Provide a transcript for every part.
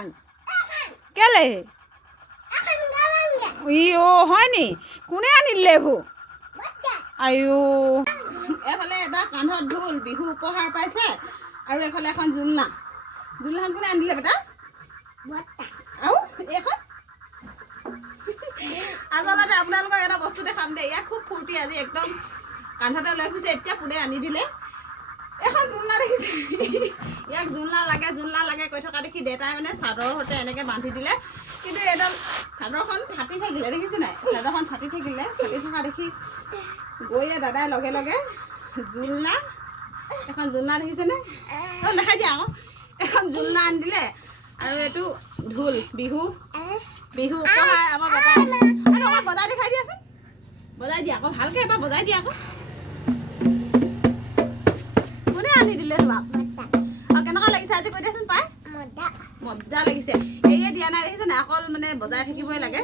এখন কেলে ই অ' হয় নি কোনে আনিলে এইবোৰ আইঅ' এইফালে এটা কান্ধত ঢোল, বিহু উপহাৰ পাইছে, আৰু এইফালে এখন জোলনা। জোলনাখন কোনে আনিলে বেটা? আৰু এইখন? আচলতে আপোনালোকক এটা বস্তু দেখাম দেই ইয়াক খুব ফূৰ্তি আজি, একদম কান্ধতে লৈ ফুৰিছে, এতিয়া কোনে আনি দিলে? এখন জোলনা দেখিছে ইয়াক জোলনা লাগে জোলনা লাগে কৈ দেউতাই মানে চাদৰৰ সৈতে এনেকৈ বান্ধি দিলে। কিন্তু এডাল চাদৰখন ফাটি থাকিলে দেখিছে নাই? চাদৰখন ফাটি থাকিলে ফাটি থকা দেখি গৈয়ে দাদাই লগে লগে জোলনা এখন জোলনা দেখিছেনে অঁ দেখাই দিয়া আকৌ। এখন জোলনা আনি দিলে আৰু এইটো ঢোল বিহু। বিহু উপহাৰ আমাৰ অকণ বজাই দেখাই দিয়াচোন। বজাই দিয়া আকৌ ভালকৈ এবাৰ বজাই দিয়া আকৌ। কোনে আনি দিলে? তোমাক বজাই থাকিবই লাগে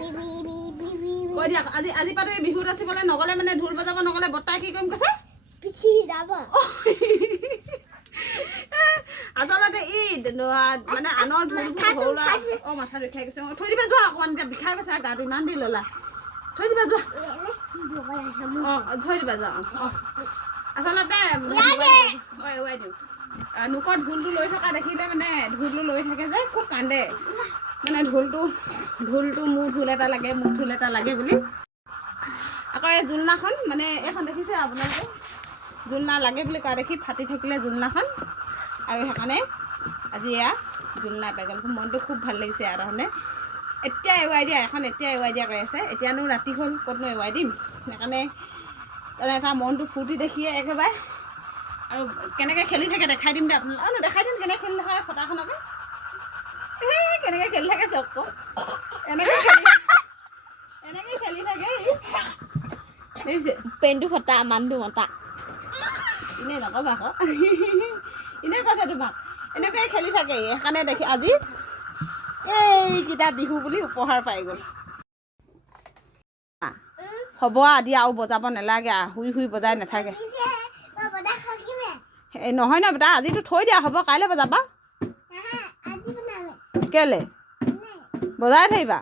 কৈ দিয়া আজি আজি পৰা তুমি বিহুত নাচিবলৈ নগ'লে মানে ঢোল বজাব নগ'লে বৰ্তাই কি কৰিম কৈছে আচলতে ই মানে আনৰ ঢোল সৰু ল'ৰা অঁ মাথা বিষাই গৈছে অঁ থৈ দিবা যোৱা অকণমান এতিয়া বিষাই গৈছে গাটো ইমান দেৰি ল'লা থৈ দিবা যোৱা অঁ থৈ দিবা যোৱা অঁ আচলতে নোকৰ ঢোলটো লৈ থকা দেখিলে মানে ঢোলটো লৈ থাকে যে খুব কান্দে মানে ঢোলটো ঢোলটো মোৰ ঢোল এটা লাগে মোক ঢোল এটা লাগে বুলি। আকৌ এই জোলনাখন মানে এইখন দেখিছে আপোনালোকে? জোলনা লাগে বুলি কোৱা দেখি ফাটি থাকিলে জোলনাখন। আৰু সেইকাৰণে আজি এয়া জোলনা পাই মনটো খুব ভালো লাগিছে আৰু তাৰমানে এতিয়া এৰুৱাই দিয়া, এখন এতিয়া এৰুৱাই দিয়া কৈ আছে। এতিয়ানো ৰাতি হ'ল, ক'তনো এৰুৱাই দিম? সেইকাৰণে মানে তাৰ মনটো ফূৰ্তি দেখিয়ে একেবাৰে। আৰু কেনেকৈ খেলি থাকে দেখাই দিম দে আপোনালোক অঁ দেখাই দিম, কেনেকৈ খেলি থাকে ফটাখনকে। কেনেকৈ খেলি থাকে চক এনেকৈ খেলি এনেকৈ খেলি থাকে। দেখিছে পেনটো ফটা মানুহটো মতা এনেই নক'বা আকৌ এনেই কৈছে তোমাক এনেকৈয়ে খেলি থাকে। সেইকাৰণে দেখি আজি এইকেইটা বিহু বুলি উপহাৰ পাই গ'ল হ'ব দিয়া আৰু বজাব নালাগে আৰু শুই শুই বজাই নাথাকে নহয় ন বেটা আজিতো থৈ দিয়া হ'ব কাইলৈ বজাবা কেলৈ? বজাই থাকিবা।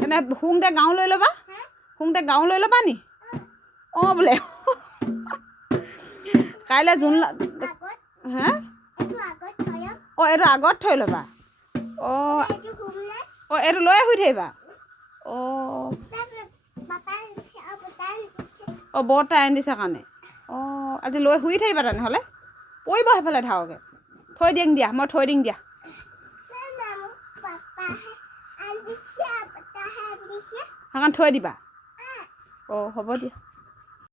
তেনে শুংতে গাঁও লৈ ল'বা। শুংতে গাঁও লৈ ল'বা নি? অঁ, বোলে। কাইলৈ জোন হা? অঁ, এইটো আগত থৈ ল'বা। অঁ অঁ, এইটো লৈয়ে শুই থাকিবা। অঁ। অঁ বৰতাই আনি দিছে কাৰণে। অঁ, আজি লৈ শুই থাকিবা তেনেহ'লে। পৰিব সেইফালে ধাৰকে থৈ দিম দিয়া, মই থৈ দিম দিয়া। সেইকাৰণে থৈ দিবা। অঁ হ'ব দিয়া।